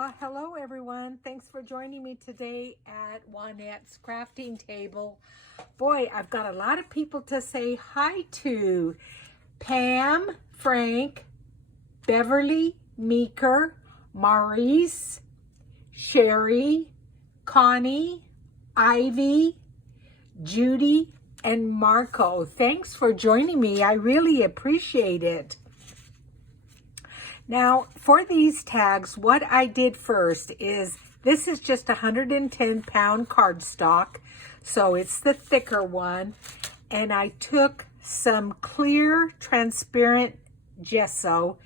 Well, hello everyone. Thanks for joining me today at Juanette's crafting table. Boy, I've got a lot of people to say hi to. Pam, Frank, Beverly, Meeker, Maurice, Sherry, Connie, Ivy, Judy, and Marco. Thanks for joining me. I really appreciate it. Now, for these tags, what I did first is, this is just 110-pound cardstock, so it's the thicker one, and I took some clear, transparent gesso,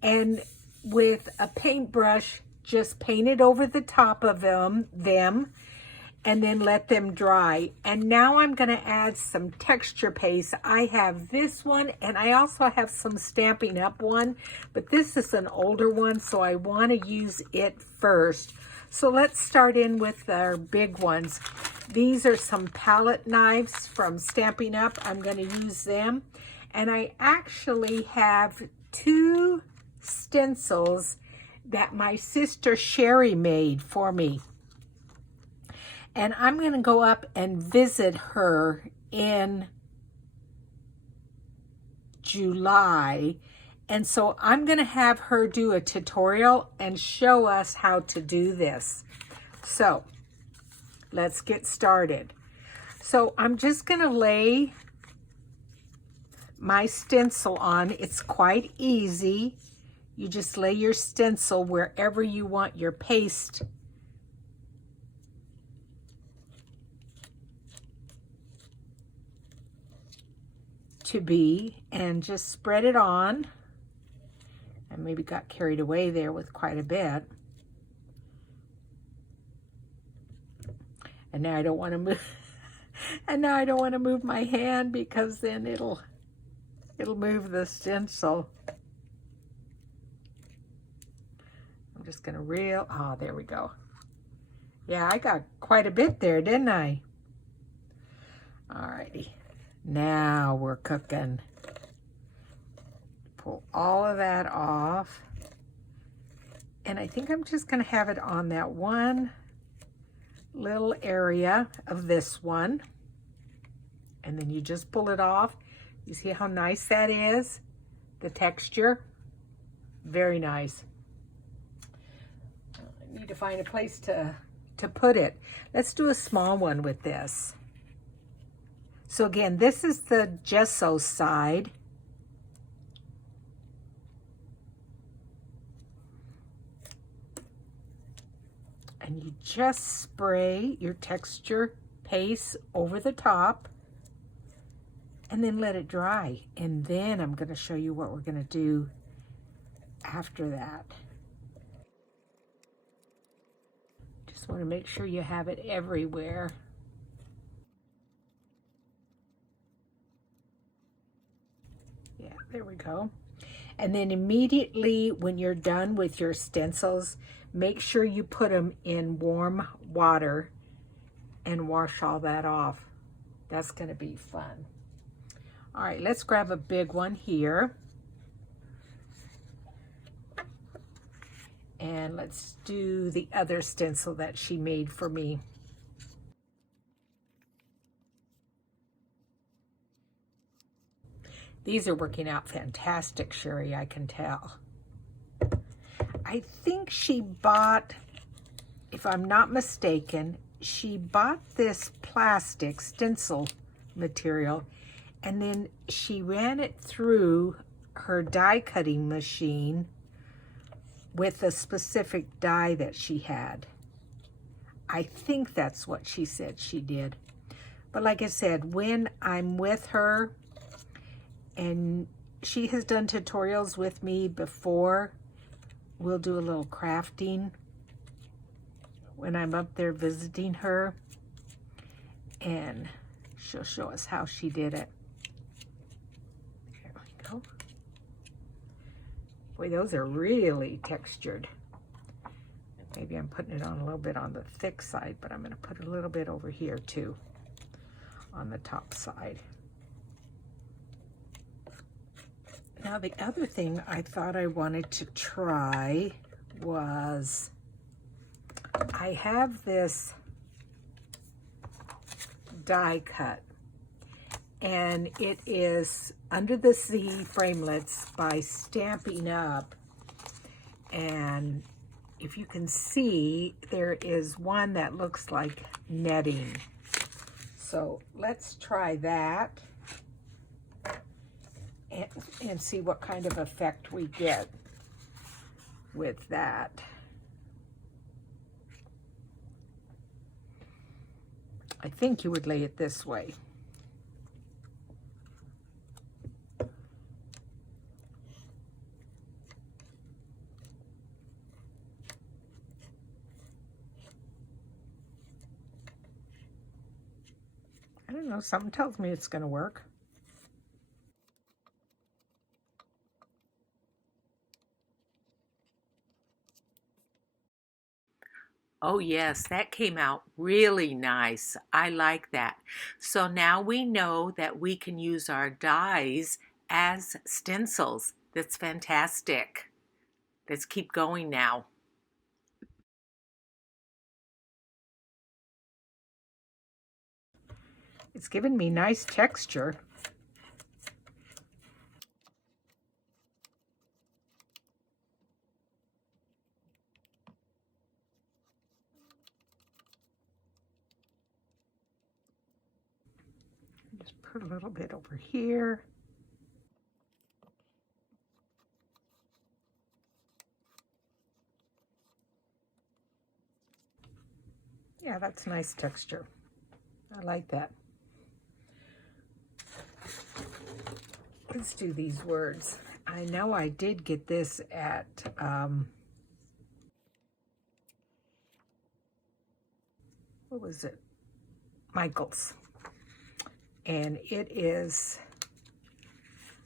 and with a paintbrush, just painted over the top of them, and then let them dry. And now I'm going to add some texture paste. I have this one, and I also have some Stampin' Up one, but this is an older one, so I want to use it first. So let's start in with our big ones. These are some palette knives from Stampin' Up. I'm going to use them. And I actually have 2 stencils that my sister Sherry made for me. And I'm going to go up and visit her in July. And so I'm going to have her do a tutorial and show us how to do this. So let's get started. So I'm just going to lay my stencil on. It's quite easy. You just lay your stencil wherever you want your paste to be, and just spread it on. I maybe got carried away there with quite a bit. And now I don't want to move and now I don't want to move my hand, because then it'll move the stencil. I'm just gonna there we go. Yeah, I got quite a bit there, didn't I? Alrighty. Now we're cooking. Pull all of that off. And I think I'm just going to have it on that one little area of this one. And then you just pull it off. You see how nice that is? The texture. Very nice. I need to find a place to put it. Let's do a small one with this. So again, this is the gesso side. And you just spray your texture paste over the top and then let it dry. And then I'm going to show you what we're going to do after that. Just want to make sure you have it everywhere. Yeah, there we go. And then immediately when you're done with your stencils, make sure you put them in warm water and wash all that off. That's going to be fun. All right, let's grab a big one here. And let's do the other stencil that she made for me. These are working out fantastic, Sherry, I can tell. I think she bought, if I'm not mistaken, she bought this plastic stencil material, and then she ran it through her die cutting machine with a specific die that she had. I think that's what she said she did. But like I said, when I'm with her, and she has done tutorials with me before, we'll do a little crafting when I'm up there visiting her, and she'll show us how she did it. There we go. Boy, those are really textured. Maybe I'm putting it on a little bit on the thick side, but I'm going to put a little bit over here too, on the top side. Now the other thing I thought I wanted to try was I have this die cut, and it is Under the Sea Framelits by Stampin' Up. And if you can see, there is one that looks like netting. So let's try that and see what kind of effect we get with that. I think you would lay it this way. I don't know, something tells me it's going to work. Oh yes, that came out really nice. I like that. So now we know that we can use our dies as stencils. That's fantastic. Let's keep going now. It's given me nice texture. Just put a little bit over here. Yeah, that's nice texture. I like that. Let's do these words. I know I did get this at what was it? Michael's. And it is,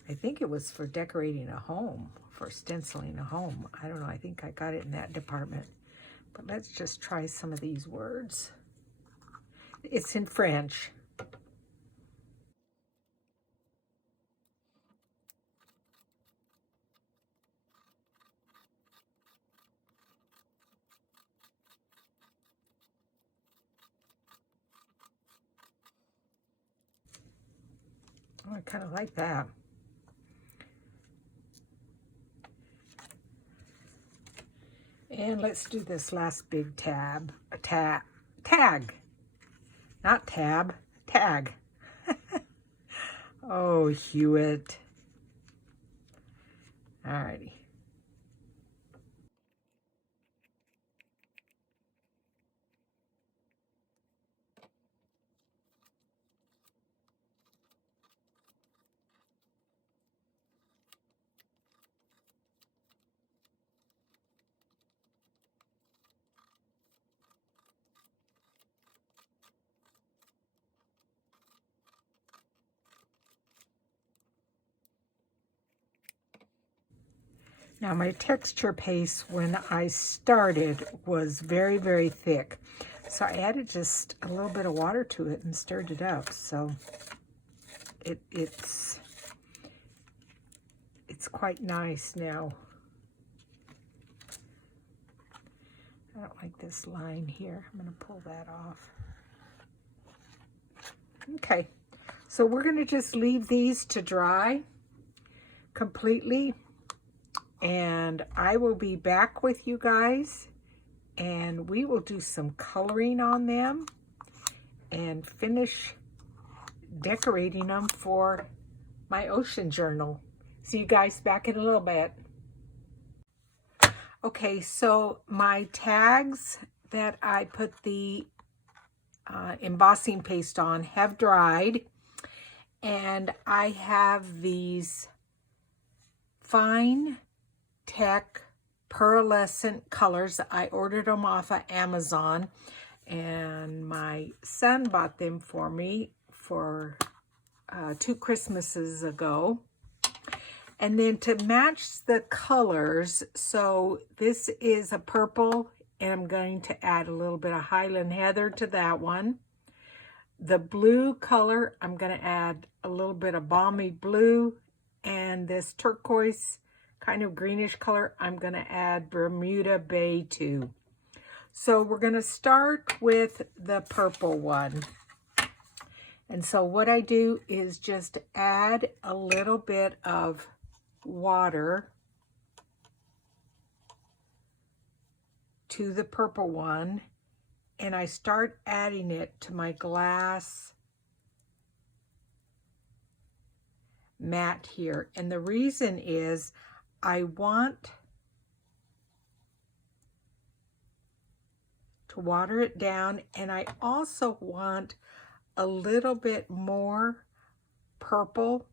I think it was for decorating a home, for stenciling a home. I don't know, I think I got it in that department. But let's just try some of these words. It's in French. Oh, I kind of like that. And let's do this last big tag. Not tab, tag. Oh, Hewitt. Alrighty. Now my texture paste when I started was very, very thick. So I added just a little bit of water to it and stirred it up. So it's quite nice now. I don't like this line here. I'm going to pull that off. Okay, so we're going to just leave these to dry completely. And I will be back with you guys, and we will do some coloring on them and finish decorating them for my ocean journal. See you guys back in a little bit. Okay, so my tags that I put the embossing paste on have dried, and I have these Fine Tech Pearlescent colors. I ordered them off of Amazon, and my son bought them for me for 2 Christmases ago. And then to match the colors, so this is a purple, and I'm going to add a little bit of Highland Heather to that one. The blue color, I'm going to add a little bit of Balmy Blue, and this turquoise kind of greenish color, I'm going to add Bermuda Bay to. So we're going to start with the purple one. And so what I do is just add a little bit of water to the purple one, and I start adding it to my glass mat here. And the reason is I want to water it down, and I also want a little bit more purple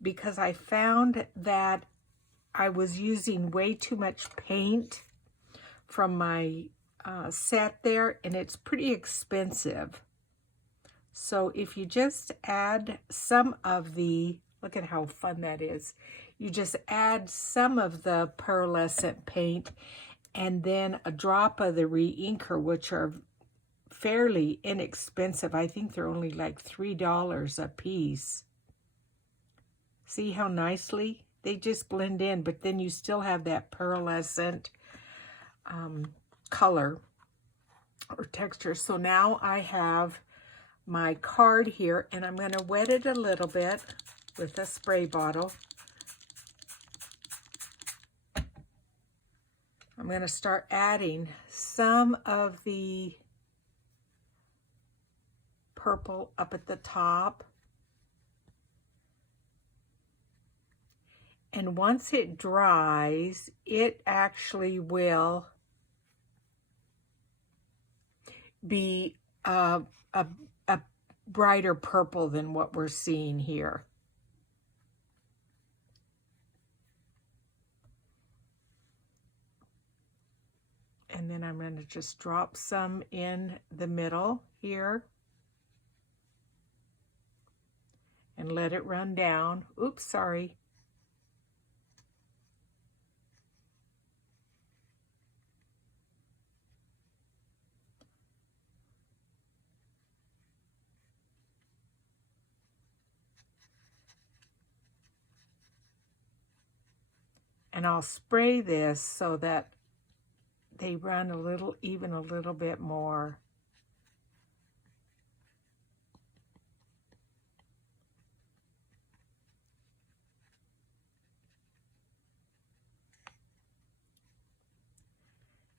because I found that I was using way too much paint from my set there, and it's pretty expensive. So if you just add some of the, look at how fun that is. You just add some of the pearlescent paint and then a drop of the Reinker, which are fairly inexpensive. I think they're only like $3 a piece. See how nicely they just blend in, but then you still have that pearlescent color or texture. So now I have my card here, and I'm going to wet it a little bit with a spray bottle. I'm going to start adding some of the purple up at the top. And once it dries, it actually will be a brighter purple than what we're seeing here. And then I'm going to just drop some in the middle here and let it run down. Oops, sorry. And I'll spray this so that they run even a little bit more.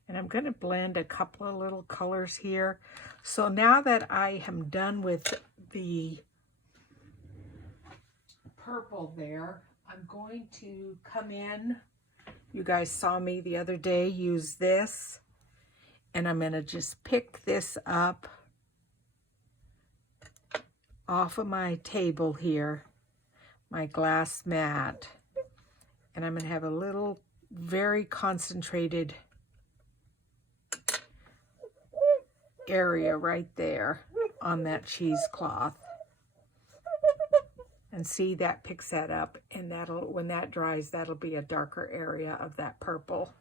And I'm going to blend a couple of little colors here. So now that I am done with the purple there, I'm going to come in. You guys saw me the other day use this, and I'm going to just pick this up off of my table here, my glass mat, and I'm going to have a little very concentrated area right there on that cheesecloth. And see, that picks that up, and that'll, when that dries, that'll be a darker area of that purple.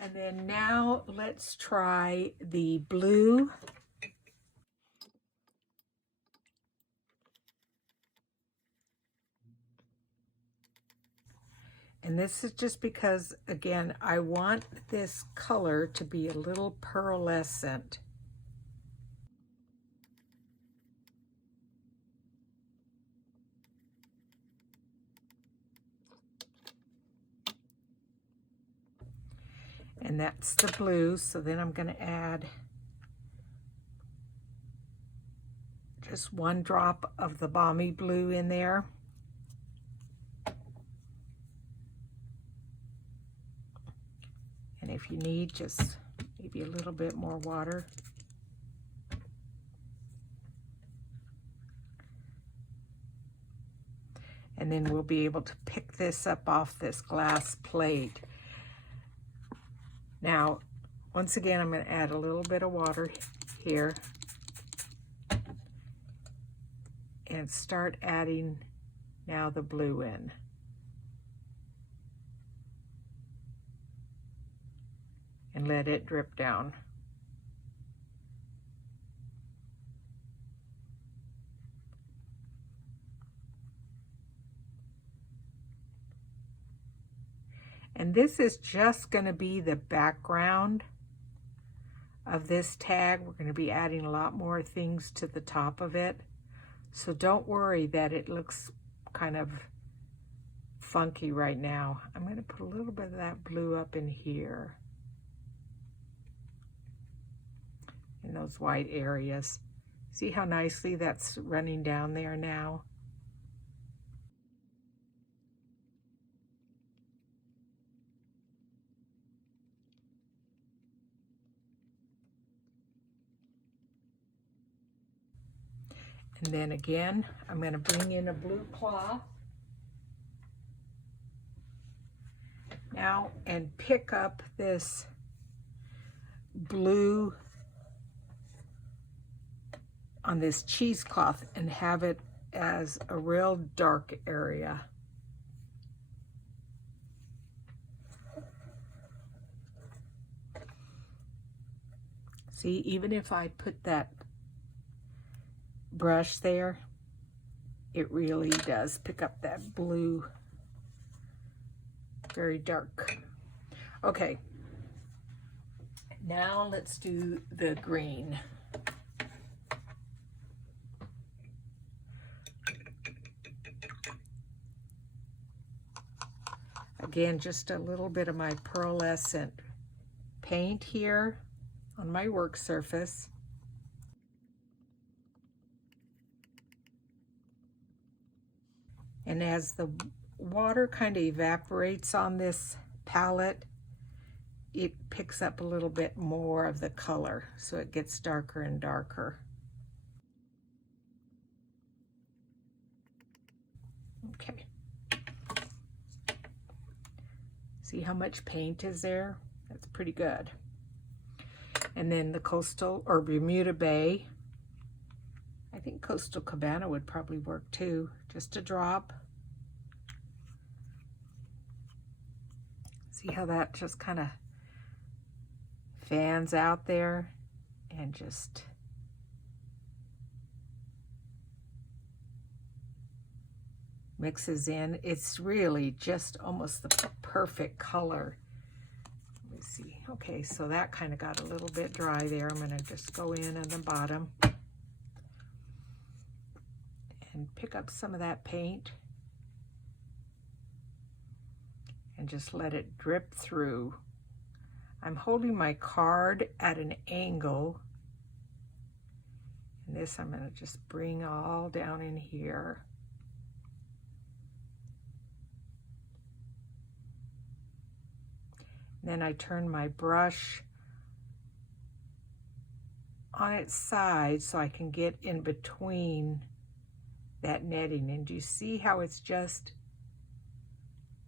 And then now let's try the blue. And this is just because, again, I want this color to be a little pearlescent. And that's the blue, so then I'm going to add just one drop of the balmy blue in there. And if you need, just maybe a little bit more water. And then we'll be able to pick this up off this glass plate. Now, once again, I'm going to add a little bit of water here and start adding now the blue in. And let it drip down. And this is just going to be the background of this tag. We're going to be adding a lot more things to the top of it. So don't worry that it looks kind of funky right now. I'm going to put a little bit of that blue up in here, in those white areas. See how nicely that's running down there now? And then again, I'm going to bring in a blue cloth now and pick up this blue on this cheesecloth and have it as a real dark area. See, even if I put that brush there, it really does pick up that blue, very dark. Okay, now let's do the green. Again, just a little bit of my pearlescent paint here on my work surface. And as the water kind of evaporates on this palette, it picks up a little bit more of the color, so it gets darker and darker. Okay. See how much paint is there? That's pretty good. And then the coastal or Bermuda Bay. I think Coastal Cabana would probably work too. Just a drop. See how that just kind of fans out there and just mixes in. It's really just almost the perfect color. Let me see. Okay, so that kind of got a little bit dry there. I'm going to just go in at the bottom and pick up some of that paint and just let it drip through. I'm holding my card at an angle, and this I'm going to just bring all down in here. Then I turn my brush on its side so I can get in between that netting. And do you see how it's just,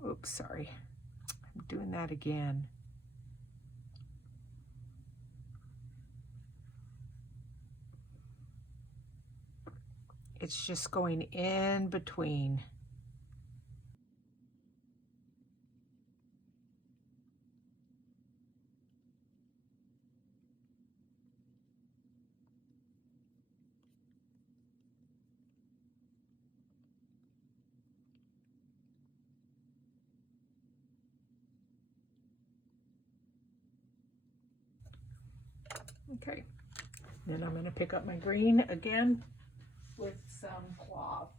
oops, sorry, I'm doing that again. It's just going in between. Okay, then I'm going to pick up my green again with some cloth.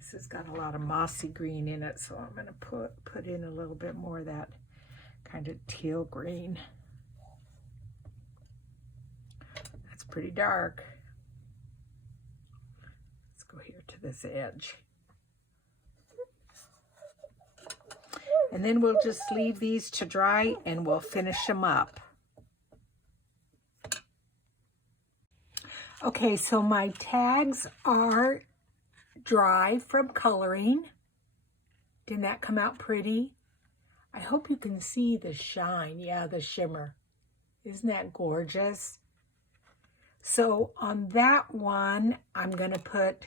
This has got a lot of mossy green in it, so I'm going to put in a little bit more of that kind of teal green. That's pretty dark. Let's go here to this edge. And then we'll just leave these to dry and we'll finish them up. Okay, so my tags are dry from coloring. Didn't that come out pretty? I hope you can see the shine, yeah, the shimmer. Isn't that gorgeous? So on that one, I'm gonna put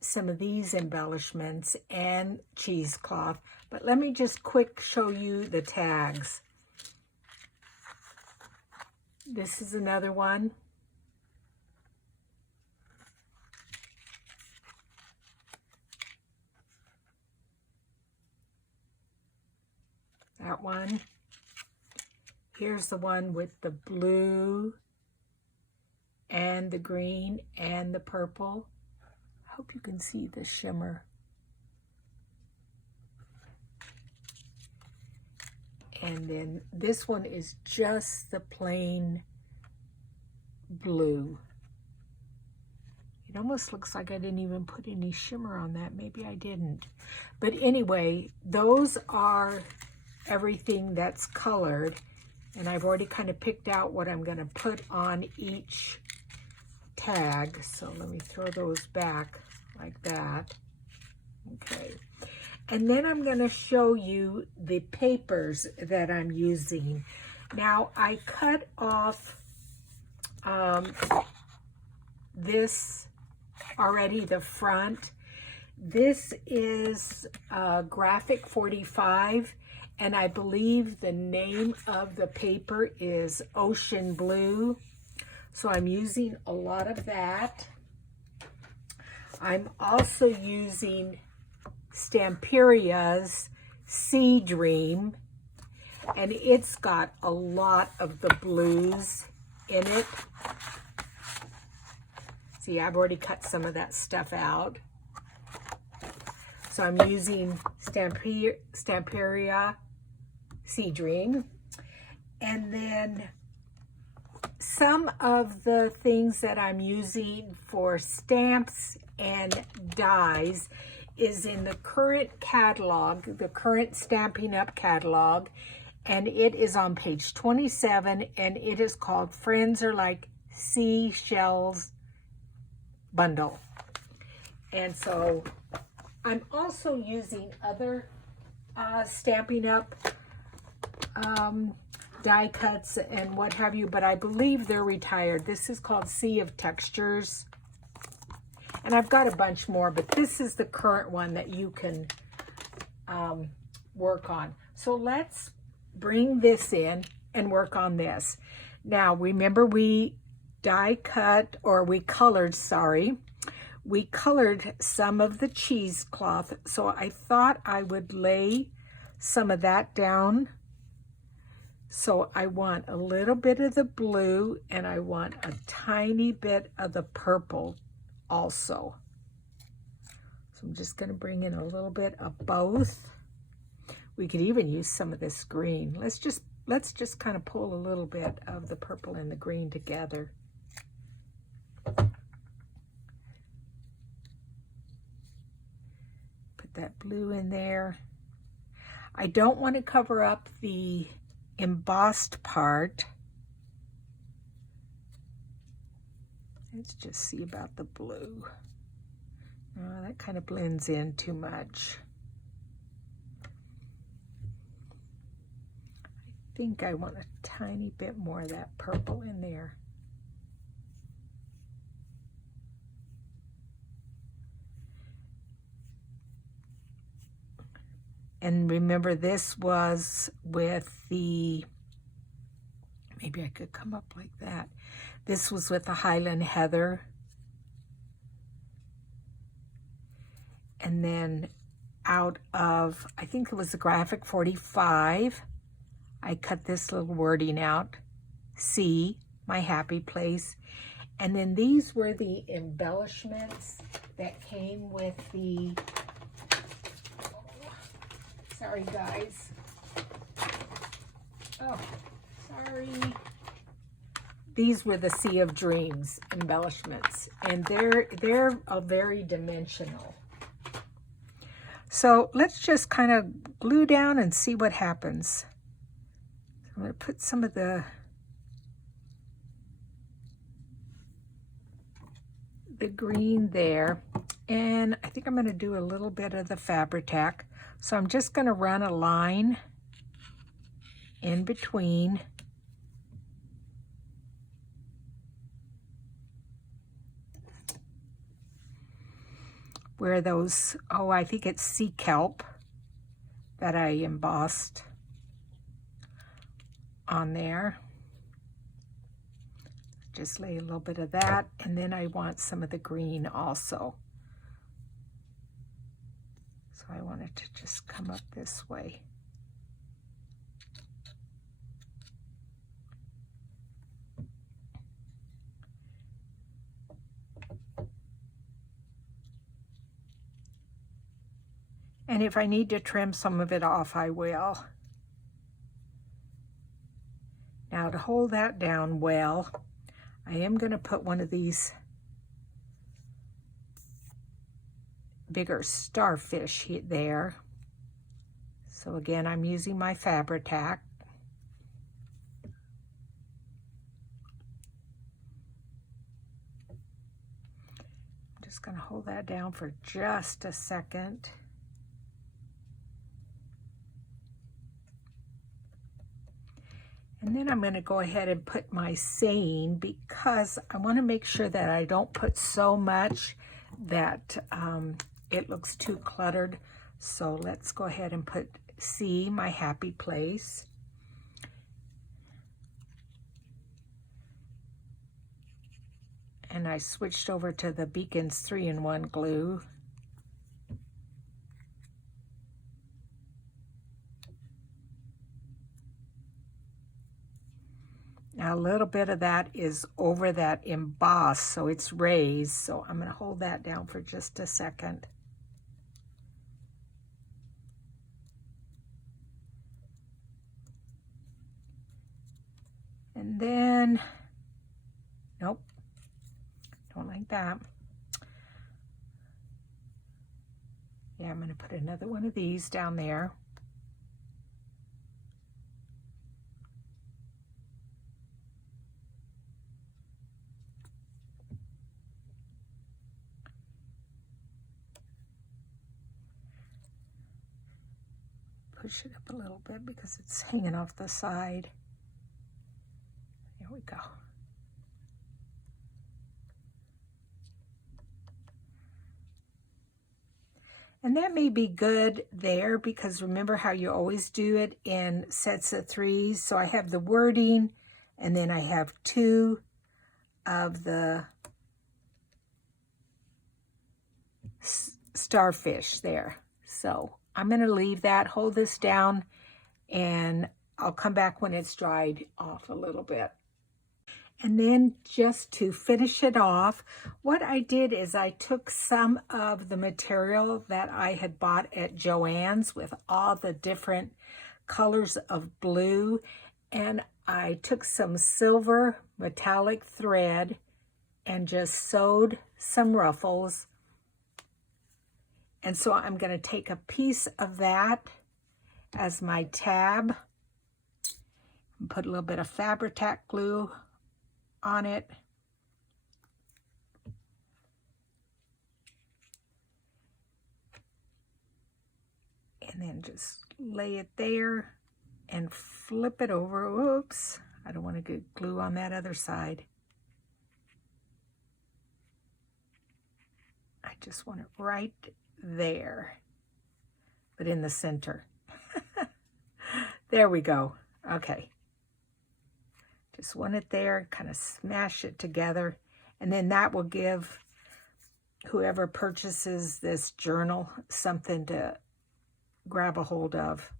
some of these embellishments and cheesecloth, but let me just quick show you the tags. This is another one. that one. Here's the one with the blue and the green and the purple. I hope you can see the shimmer. And then this one is just the plain blue. It almost looks like I didn't even put any shimmer on that. Maybe I didn't. But anyway, those are everything that's colored. And I've already kind of picked out what I'm going to put on each tag. So let me throw those back like that. Okay. And then I'm going to show you the papers that I'm using. Now, I cut off this already, the front. This is Graphic 45, and I believe the name of the paper is Ocean Blue. So I'm using a lot of that. I'm also using Stamperia's Sea Dream, and it's got a lot of the blues in it. See, I've already cut some of that stuff out. So I'm using Stamperia Sea Dream. And then some of the things that I'm using for stamps and dies is in the current catalog, the current Stampin' Up! Catalog, and it is on page 27, and it is called Friends Are Like Seashells Bundle. And so I'm also using other Stampin' Up! Die cuts and what have you, but I believe they're retired. This is called Sea of Textures. And I've got a bunch more, but this is the current one that you can work on. So let's bring this in and work on this. Now, remember we die cut, or we colored, sorry. We colored some of the cheesecloth, so I thought I would lay some of that down. So I want a little bit of the blue, and I want a tiny bit of the purple also. So I'm just going to bring in a little bit of both. We could even use some of this green. Let's just kind of pull a little bit of the purple and the green together. Put that blue in there. I don't want to cover up the embossed part. Let's just see about the blue. Oh, that kind of blends in too much. I think I want a tiny bit more of that purple in there. And remember, this was with the, maybe I could come up like that. This was with the Highland Heather. And then out of, I think it was the Graphic 45, I cut this little wording out. See, my happy place. And then these were the embellishments that came with the, sorry guys. Oh, sorry. These were the Sea of Dreams embellishments, and they're very dimensional. So let's just kind of glue down and see what happens. I'm going to put some of the green there, and I think I'm going to do a little bit of the Fabri-Tac. So I'm just going to run a line in between. Where those, oh, I think it's sea kelp that I embossed on there. Just lay a little bit of that, and then I want some of the green also. So I want it to just come up this way. And if I need to trim some of it off, I will. Now to hold that down well, I am going to put one of these bigger starfish there. So again, I'm using my Fabri-Tac. I'm just going to hold that down for just a second. And then I'm going to go ahead and put my saying, because I want to make sure that I don't put so much that it looks too cluttered. So let's go ahead and put C, my happy place. And I switched over to the Beacons 3-in-1 glue. Now a little bit of that is over that emboss, so it's raised. So I'm going to hold that down for just a second. And then, nope, don't like that. Yeah, I'm going to put another one of these down there. Push it up a little bit because it's hanging off the side. There we go. And that may be good there, because remember how you always do it in sets of 3s. So I have the wording, and then I have 2 of the starfish there. So I'm going to leave that, hold this down, and I'll come back when it's dried off a little bit. And then just to finish it off, what I did is I took some of the material that I had bought at Joann's with all the different colors of blue, and I took some silver metallic thread and just sewed some ruffles. And so I'm going to take a piece of that as my tab and put a little bit of Fabri-Tac glue on it. And then just lay it there and flip it over. Oops, I don't want to get glue on that other side. I just want it right there, but in the center. There we go. Okay. Just want it there, kind of smash it together, and then that will give whoever purchases this journal something to grab a hold of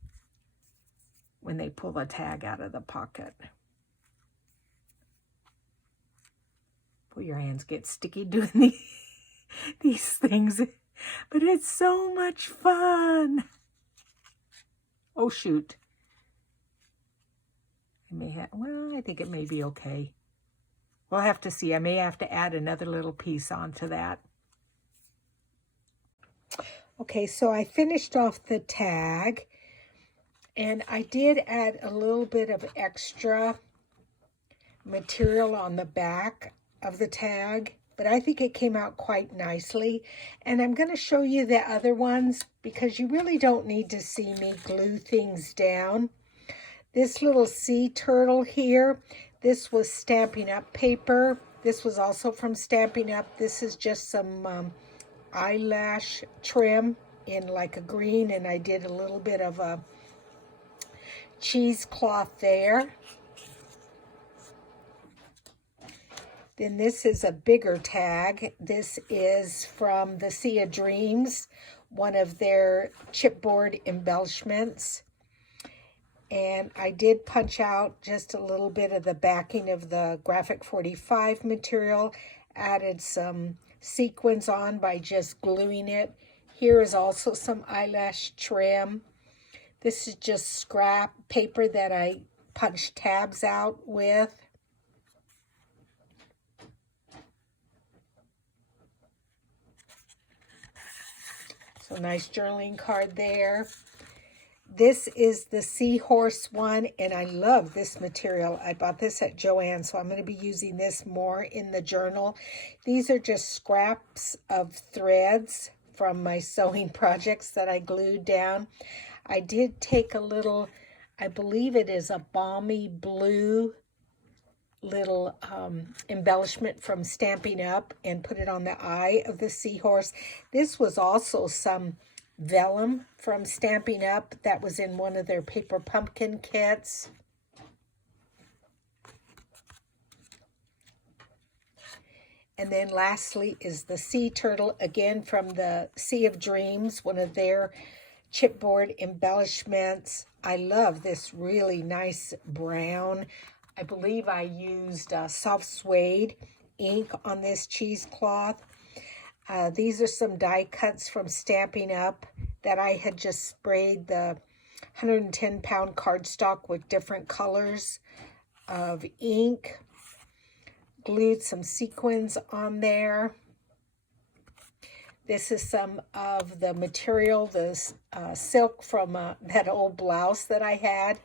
when they pull the tag out of the pocket. Boy, your hands get sticky doing these things, but it's so much fun. Oh, shoot. Well, I think it may be okay. We'll have to see. I may have to add another little piece onto that. Okay, so I finished off the tag, and I did add a little bit of extra material on the back of the tag, but I think it came out quite nicely. And I'm going to show you the other ones because you really don't need to see me glue things down. This little sea turtle here, this was Stampin' Up paper. This was also from Stampin' Up. This is just some eyelash trim in like a green, and I did a little bit of a cheesecloth there. Then this is a bigger tag. This is from the Sea of Dreams, one of their chipboard embellishments. And I did punch out just a little bit of the backing of the Graphic 45 material, added some sequins on by just gluing it Here is also some eyelash trim. This is just scrap paper that I punched tabs out with. So nice journaling card there. This is the seahorse one, and I love this material. I bought this at Joann's, so I'm going to be using this more in the journal. These are just scraps of threads from my sewing projects that I glued down. I did take a little, I believe it is a balmy blue little embellishment from Stampin' Up and put it on the eye of the seahorse. This was also some vellum from Stampin' Up that was in one of their paper pumpkin kits. And then lastly is the sea turtle, again from the Sea of Dreams, one of their chipboard embellishments. I love this really nice brown. I believe I used soft suede ink on this cheesecloth. These are some die cuts from Stampin' Up that I had just sprayed the 110-pound cardstock with different colors of ink. Glued some sequins on there. This is some of the material, this silk from that old blouse that I had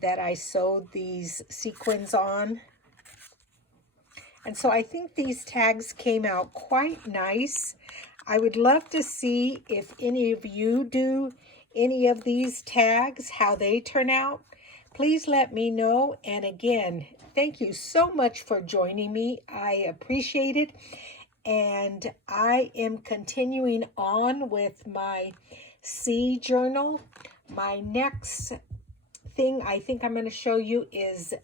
that I sewed these sequins on. And so I think these tags came out quite nice. I would love to see if any of you do any of these tags, how they turn out. Please let me know. And again, thank you so much for joining me. I appreciate it. And I am continuing on with my C journal. My next thing I think I'm going to show you is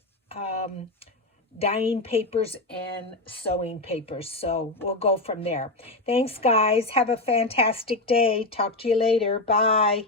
dyeing papers and sewing papers. So we'll go from there. Thanks, guys. Have a fantastic day. Talk to you later. Bye.